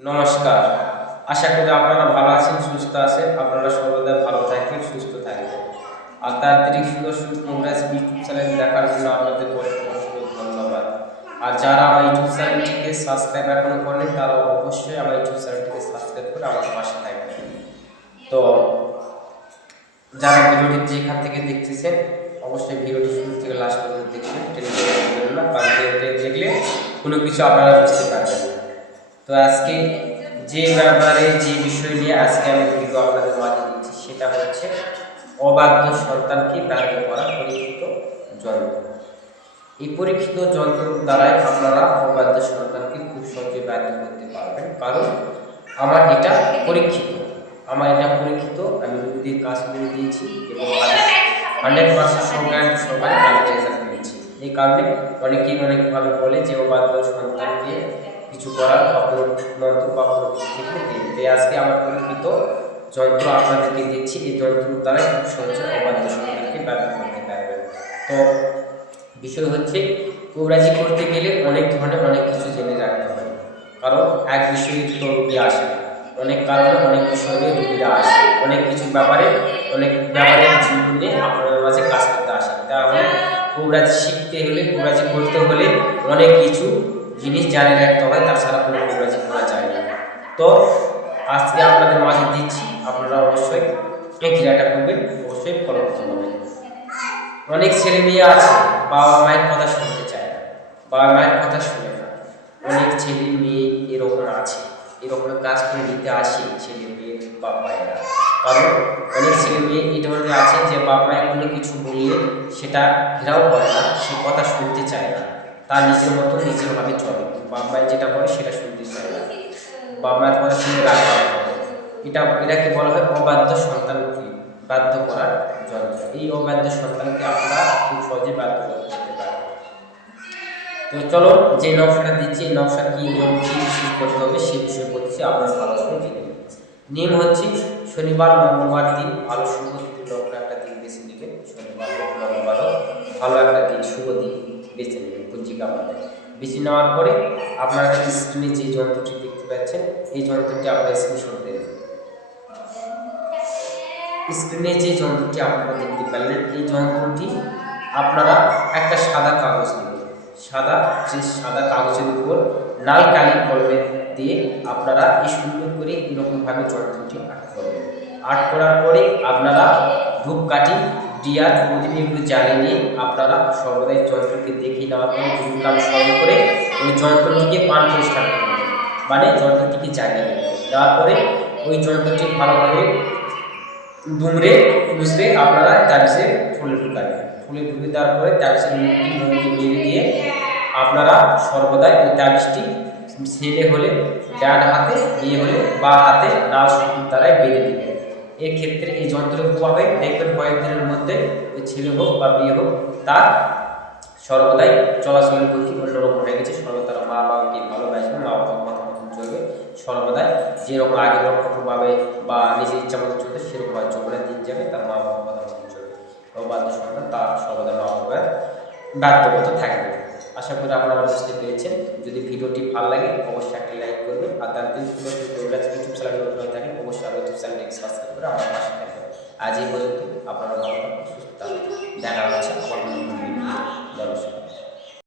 নমস্কার। আশা করি আপনারা ভালো আছেন, সুস্থ আছেন। আপনারা সর্বদা ভালো থাকবেন সুস্থ থাকবেন সুন্দর সুন্দর প্রোগ্রেস ইউটিউব চ্যানেল দেখার জন্য আপনাদের অসংখ্য ধন্যবাদ। আর যারা আমার ইউটিউব চ্যানেলটিকে সাবস্ক্রাইব এখনও করেন তারা অবশ্যই আমার ইউটিউব চ্যানেলটিকে সাবস্ক্রাইব করে আমার পাশে থাকবেন। তো, যারা ভিডিওটি যেখান থেকে দেখতেছেন, অবশ্যই ভিডিওটি শুরু থেকে লাস্ট পর্যন্ত দেখবেন। টেলিভিশন না দেখলে কোনো কিছু আপনারা বুঝতে পারবেন তো আজকে যে ব্যাপারে, যে বিষয় নিয়ে আজকে আমি ভিডিও আপনাদের মাঝে দিচ্ছি, সেটা হচ্ছে অবাধ্য সন্তানকে ব্যর্থ করা পরীক্ষিত যন্ত্র। এই পরীক্ষিত যন্ত্র দ্বারাই আপনারা অবাধ্য সন্তানকে খুব সহজে ব্যর্থ করতে পারবেন। কারণ আমার এটা পরীক্ষিত। আমার এটা পরীক্ষিত, আমি রুগীদের কাজ করে দিয়েছি এবং হান্ড্রেড পার্সেন্ট সরকার সবাই রেজাল্ট এই কারণে অনেকেই অনেকভাবে বলে যে অবাধ্য সন্তানকে কিছু করার দিন তাই আজকে আমার পরীক্ষিত যন্ত্র আপনাদেরকে দিচ্ছি, এই যন্ত্র দ্বারাই খুব সহজে অবাধ্য সন্তানকে ব্যর্থ করতে পারবেন। তো বিষয় হচ্ছে কবরাজি করতে গেলে অনেক ধরনের অনেক কিছু জেনে রাখতে হয় কারণ এক বিষয়ে তো রুগী আসে, অনেক কারণে অনেক বিষয় রুগীরা আসে, অনেক কিছু ব্যাপারে, অনেক ব্যাপারে জীবন নিয়ে আপনাদের মাঝে কাজ করতে আসে। তাহলে কবরাজি শিখতে হলে কবরাজি করতে হলে অনেক কিছু জিনিস জানিয়ে রাখতে হয় তাছাড়া কোনো কবরাজি করা যায় না তো আজকে আপনাদের মাঝে দিচ্ছি, আপনারা অবশ্যই এই ক্রিয়াটা করবেন, অবশ্যই ফলো করতে হবে অনেক ছেলে মেয়ে আছে, বাবা মায়ের কথা শুনতে চায় না, বাবা মায়ের কথা শুনে না। অনেক ছেলে মেয়ে এরকম আছে, এরকম কাজ করে নিতে আসে ছেলে মেয়ে বাবা মায়েরা। কারণ অনেক ছেলে মেয়ে এই ধরনের আছে যে বাবা মায়ের কোনো কিছু বললে সেটা ঘেরাও করে না, সে কথা শুনতে চায় না। তার নিজের মতো নিজের ভাবে চলে। বাবা মায়ের যেটা বলে সেটা শুনতে চায় না বাবা মায়ের কথা শুনে রাগ এটা এটাকে বলা হয় অবাধ্য সন্তানকে বাধ্য করার যন্ত্র। এই অবাধ্য সন্তানকে আমরা খুব সহজে বাধ্য করতে পারি। তো চলো, যে নকশাটা দিচ্ছি, এই নকশা কি নিয়ম কি বিশেষ করতে হবে সে বিষয়ে বলছি আপনারা ভালোভাবে জেনে নিন। নিয়ম হচ্ছে শনিবার, মঙ্গলবার দিন ভালো শুভ নকশা একটা দিন বেছে নেবেন শনিবার, মঙ্গলবার, ভালো একটা দিন, শুভ দিন। বেছে নেবেন পঞ্জিকা আমাদের। বেছে নেওয়ার পরে আপনারা স্ক্রিনে যে যন্ত্রটি দেখতে পাচ্ছেন, এই যন্ত্রটি আপনারা স্ক্রিনশট দেবেন স্ক্রিনে যে যন্ত্রটি আপনারা দেখতে পেলেন, এই যন্ত্রটি আপনারা একটা সাদা কাগজ নেবেন। সাদা, যে সাদা কাগজের উপর লাল কালি কলমে দিয়ে আপনারা এই সুন্দর করে এরকমভাবে যন্ত্রটি আর্ট করবেন আর্ট করার পরে আপনারা ধূপকাঠি ডিয়ার প্রতিদিন জ্বালিয়ে নিয়ে আপনারা সর্বদাই যন্ত্রকে দেখে নেওয়ার পরে নাম স্মরণ করে ওই যন্ত্রটিকে পান পরিষ্কার করবেন মানে যন্ত্রটিকে জ্বালিয়ে নেবেন দেওয়ার পরে ওই যন্ত্রটি ভালোভাবে দুমড়ে মুছড়ে আপনারা তাবিজে ফুলে ঢুকাবেন ফুলে ঢুকে দেওয়ার পরে তাবিজের মুখটি মুখটি মেরে দিয়ে আপনারা সর্বদাই ওই তাবিজটি ছেলে হলে ডান হাতে বিয়ে হলে বা হাতে সুতির দ্বারাই বেঁধে দেবেন। এক্ষেত্রে এই যন্ত্রের প্রভাবে দেখবেন কয়েকদিনের মধ্যে ওই ছেলে হোক বা বিয়ে হোক, তার সর্বদাই চলাচলের গতি অন্যরকম হয়ে গেছে, সর্বদা মা বাবাকে ভালোবাসবে, মা বাবার কথা মতন চলবে, সর্বদাই যেরকম আগে লক্ষ্য পাবে বা নিজের ইচ্ছা মতো চলবে সেরকম আর জীবনের দিন যাবে, তার মা বাবার কথা মতন চলবে। বাধ্য সন্তান, তার সর্বদা মা বাবার বাধ্যগত থাকবে। আশা করি আপনারা বুঝতে পেরেছেন। যদি ভিডিওটি ভালো লাগে, অবশ্যই একটা লাইক করবেন। আর তার দিন ইউটিউব চ্যানেল নতুন থাকেন, অবশ্যই আমার ইউটিউব চ্যানেলটি সাবস্ক্রাইব করে আমার পাশে থাকবেন। আজ এই পর্যন্ত, আপনারা ভালো থাকুন, সুস্থ থাকুন। দেখা হচ্ছে নমস্কার